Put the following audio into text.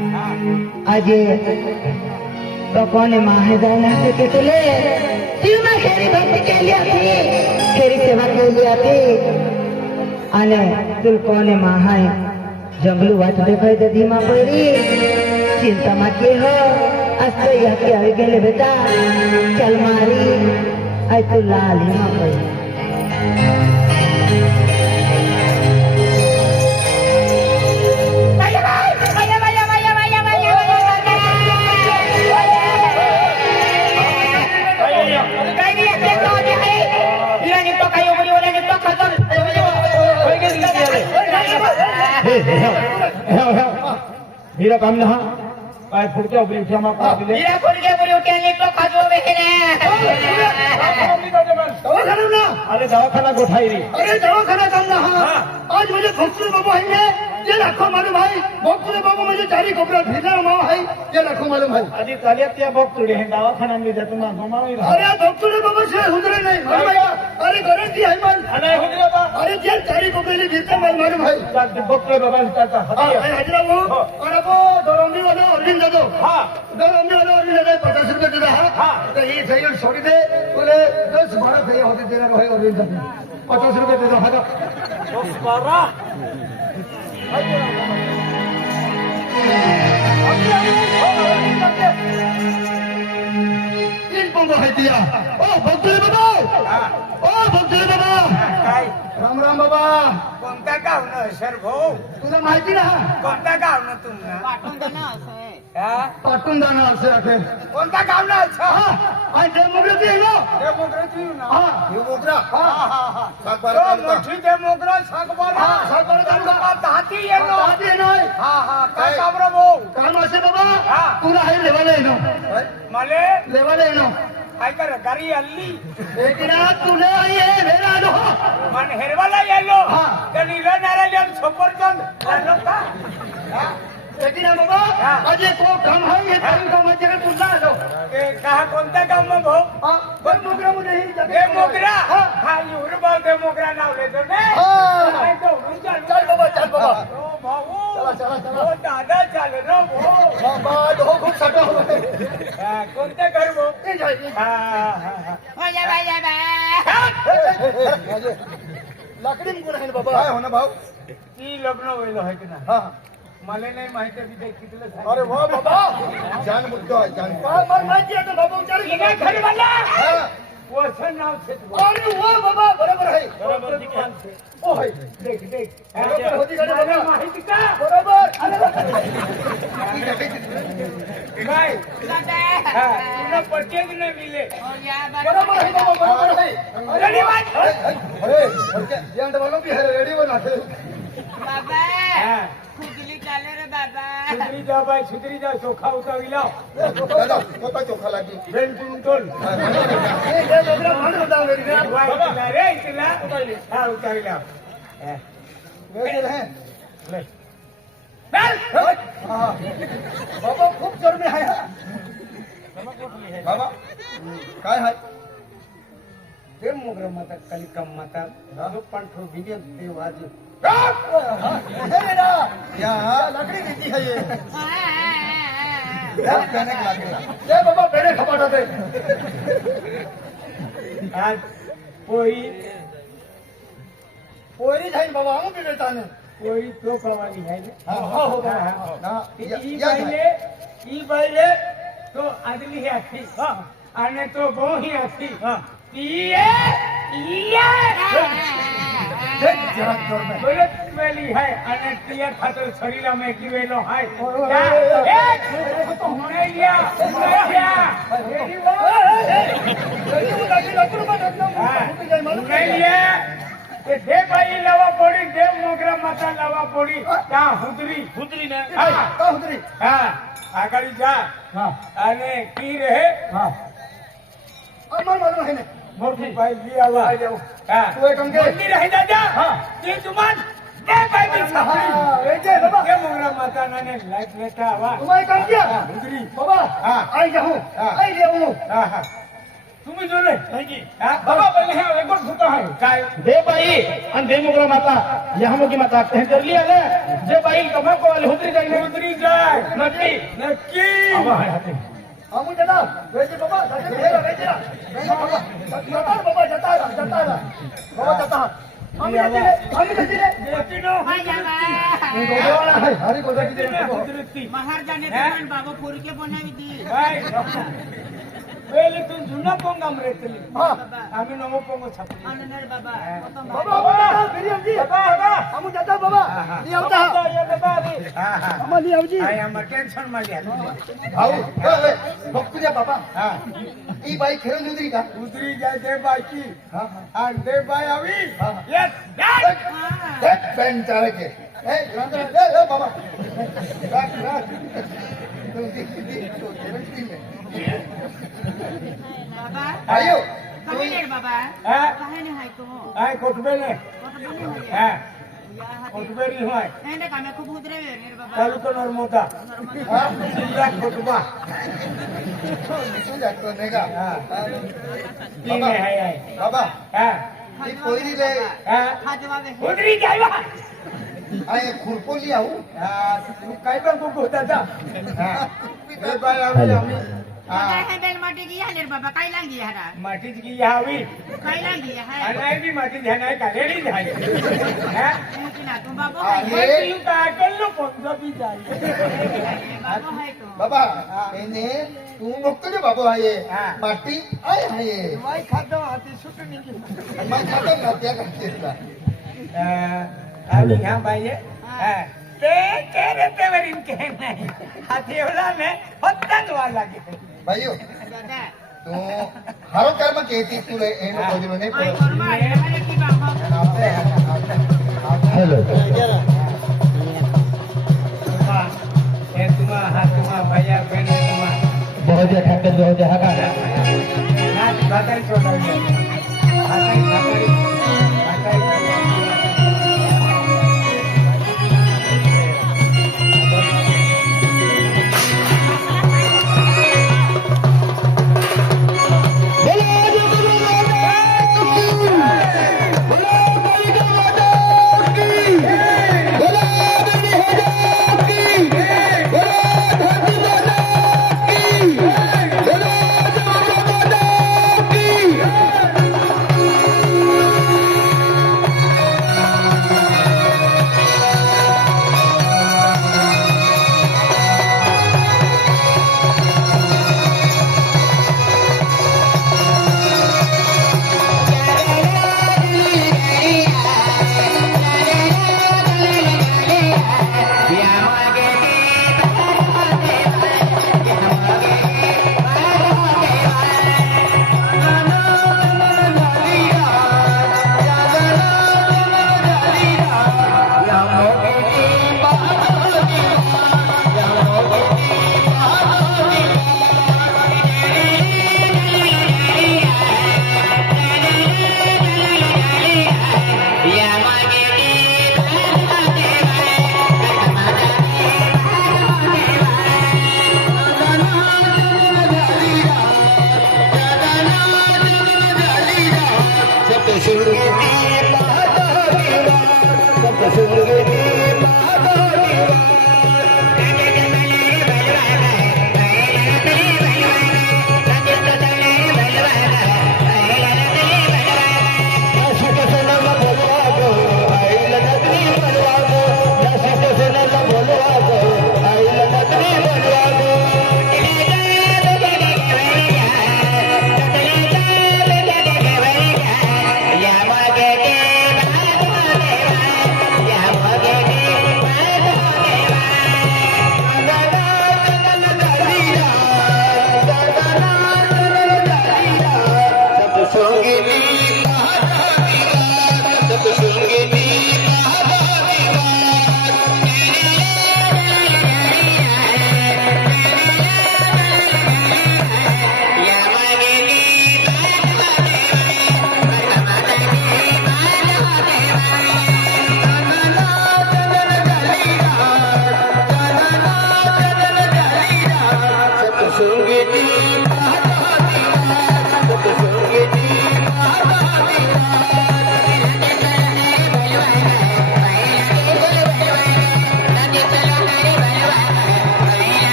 આજે લોકોને માહે જાયના છે કે તુલે શિવમાં ખેરી ભક્તિ કેલી હતી ખેરી સેવા કેલી હતી અને તુલ કોને માહાય જંગલું વાત દેખાય દધીમાં પડી. ચિંતામાં કે હો આસ્તે યાકી આવી ગયેલે બેટા, ચાલ મારી. આ તું લાલીમાં પડી. હીરા કામ ના આ ફૂટતા ઉપરી ઉઠામાં પા દિલે અરે દવાખાના ગોઠાઈ રહી અરે દવાખાના કામના હા આજ મને ભક્તિ બાબુ આઈને જે રાખો મારો ભાઈ ભક્તિ બાબુ મને ચારી કપડા ભીના માવા હાઈ જે રાખો મારો ભાઈ આજે ચાલ્યા ત્યાં ભક્ત ઉડે હે દવાખાના ની જતું ગમાવી અરે રહ્યા આ ભક્તિ બાબુ છે સુધરે નહીં મારો ભાઈ અરે ઘરે થી આઈ અને હુજરા બા અરે જે ચારી કપડેલી ભીતા માર મારો ભાઈ ચાલતી ભક્ત બાબા ચાલતા હા હતા એ હાજરા હું અને કો દોરંબી વાળો અરવિંદ દાદો હા દોરંબી વાળો અરવિંદ દાદો પચાસ રૂપિયા દીધા હા હા. તો એ થઈ છોડી દે બોલે દસ બાર થઈ હોતી તેરા રહે અરવિંદ દાદો પચાસ રૂપિયા દીધા હા બારા तीन है दिया ओ भक्तरे बाबा! ओ भक्तरे बाबा! काय? राम राम बाबा! कोणत्या गावनं सर भाऊ तुला माहिती ना? कोणत्या गावनं तुम्हाला हा? पाठवून जाणार असे. પાટુંદા ના હશે આખે. કોણતા ગામ ના હશે હા આ ડેમોક્રેસી એનો? ડેમોક્રેસી ના હા. ડેમોક્રા? હા. હા હા સાકબાર તાલુકા. મોટી ડેમોક્રા સાકબાર હા સાકબાર તાલુકા. તાતી એનો. તાતી એનો હા હા. કા કાબરો બો કામ હશે બાબા? હા. તું હાઈ લેવાલે એનો. માલે? લેવાલે એનો. આઈકર ગરી અલ્લી. એકના તુને આયે વેરાનો મન હેરવાલા યેલો હા. કની લો નારાયણ છોપરચંદ અનોખા હા. ना बाबा? माझे का कोणता काम भाऊ? पण मोगरा मध्ये मोगरा? हा. युरबाव ते मोगरा लावले तर चल बाबा चल हो, भाऊ. हो, दादा चाल ना भाऊ. कोणत्या घर भाऊ? लाकडी मुकून आहे बाबा. काय हो भाऊ? ती लग्न होईल हो, आहे की ना मला नाही माहिती तिथे कितीला अरे वा बाबा जान मुद्दा आहे जान हा, मला माहिती आहे तो बाबा विचार तिने घरी म्हणला हा. वसन नाव छे तुझं. अरे वा बाबा बरोबर आहे बरोबर दुकान छे. ओ आहे देख देख बरोबर होती का रे मला बाबा? माहिती का बरोबर अरे काय हा, तुला पटेल नाही मिले बरोबर आहे बाबा बरोबर आहे अरे वाट. अरे अरे यंड वालों भी है रेडी बना थे हा. સુધરી જા ભાઈ સુધરી જા ચોખા ઉતાવી લાવ. પોતા ચોખા લાગી. બેન તું ટોલ ઉતાવી લાવ. બાબા ખૂબ ગરમી હાય. બાબા કાય હાય? કેમ મોગરા માતા કલિકમ માતા રાજુ પાંઠો વિજય દેવ લકડી દીધી હૈ બાબા મેરે ખબર આજ કોઈ પોરી થાય બાબા હું પીવે તાને કોઈ તો કરવાની હે ને હા હા અને તો બહુ હી જે ભાઈ લાવા પડી જે મોગરા માતા લાવા પડી ત્યાં હુદરી. હુદરી. હા. આગળ જા. અને કી રહે? હા. અમાર મારું હે ને. મોરસુભાઈ જી આવા. આવી. જાવ હા. તું એક અંગે મંદિર હે દાદા હા. જે જુમાન. બે ભાઈ બી સાહેબ એ જે બાબા. કે મોગરા માતાના ને લાઈટ લેતા આવા? તુમાય કામ કે મુંદરી બાબા હા. આઈ જાઉં આઈ જાઉં હા. હા તુમી જો લે. થેન્ક હા બાબા બને હે એક બાર ફૂટા હે. કાય. બે ભાઈ અન બે મોગરા માતા. યહમો કી માતા. કહે કર લિયા ને જે ભાઈ કમા કો વાલે હુદરી જાય હુદરી જાય. નક્કી. નક્કી. આવા હે அமுக ஜடா வெஜி பாபா சத்தி பேர வெஜிரா வெஜி பாபா ஜடா பாபா ஜடா ஜடா பாபா ஜடா அமுக ஜடிலே அமுக ஜடிலே ஜட்டினோ ஹாய் ஜானா હરી બધા મહારાજા ને બાબા પુરી કે બનાવી દી ಹೇಳಿಟ್ಟು ಜುಣ್ಣ ಪೊಂಗ ಅಮೃತಲಿ ಆಮೇಲೆ ನಮ್ಮ ಪೊಂಗ ಚಪ್ಪಲಿ ಬಾಬಾ ಬಾಬಾ ಬಿರಿಯಂಜಿ ಬಾಬಾ ಅಮ್ಮ ಜದ ಬಾಬಾ ನೀ ಅವತ ಅಮ್ಮ ನೀ ಅವಜಿ ಆ ಅಮ್ಮ ಟೆನ್ಷನ್ ಮಾಡಿ ಹೌ ಬಕ್ಕುಜ ಬಾಬಾ ಈ ಬಾಯಿ ಖರನ್ ಉದ್ರಿ ಕಾ ಉದ್ರಿ ಜಾಯ ದೇ ಬಾಕಿ ಆ ದೇ ಬಾಯಿ ಅವಿ ಎಸ್ ಡ್ಯಾಟ್ ಡ್ಯಾಟ್ ಪೆನ್ ಚಾಲಕೆ ಏ ಗ್ರಂದ್ರ ಏ ಬಾಬಾ ರಾಕ್ ರಾಕ್ ಅಯ್ಯೋ ಕೊಟ್ಬೇನೆ ಕೊಟ್ಬೇರಿ ತಾಲೂಕ ನರ್ಮದ ಜಿಲ್ಲಾ ಕೊಟ್ಬಾ ಬಾಬಾ કોઈરી લે હા જવાબ હે ખુરપોલી આવું કાઈ પણ કોક હોતા લાગી હે અને આ બી માટી ધ્યાન આય કાઢેલી જાય હે એ કિના તું બાબો હા, હાય એ- પેલું કાકેલનો પંજાબી જાય બાબો હાય તો बाबा એને તું बघतो रे बाबा आहे हा. माटी आहे आहे વાય ખાધો હાથી છૂટ નીકળી मग खातो ना त्या घातलेला આવી હા ભાઈ હા તે કે રે તે વરીન કે નહીં હાથી ઓલા ને પતંગ વાર લાગી ભાઈઓ તો હારો કર્મ કહેતી તું એનો બોજરો નહીં હેલો. બહોજે ઠાકર બહોજે હાકા. ના બાતારી છોડાવી બાતારી બાતારી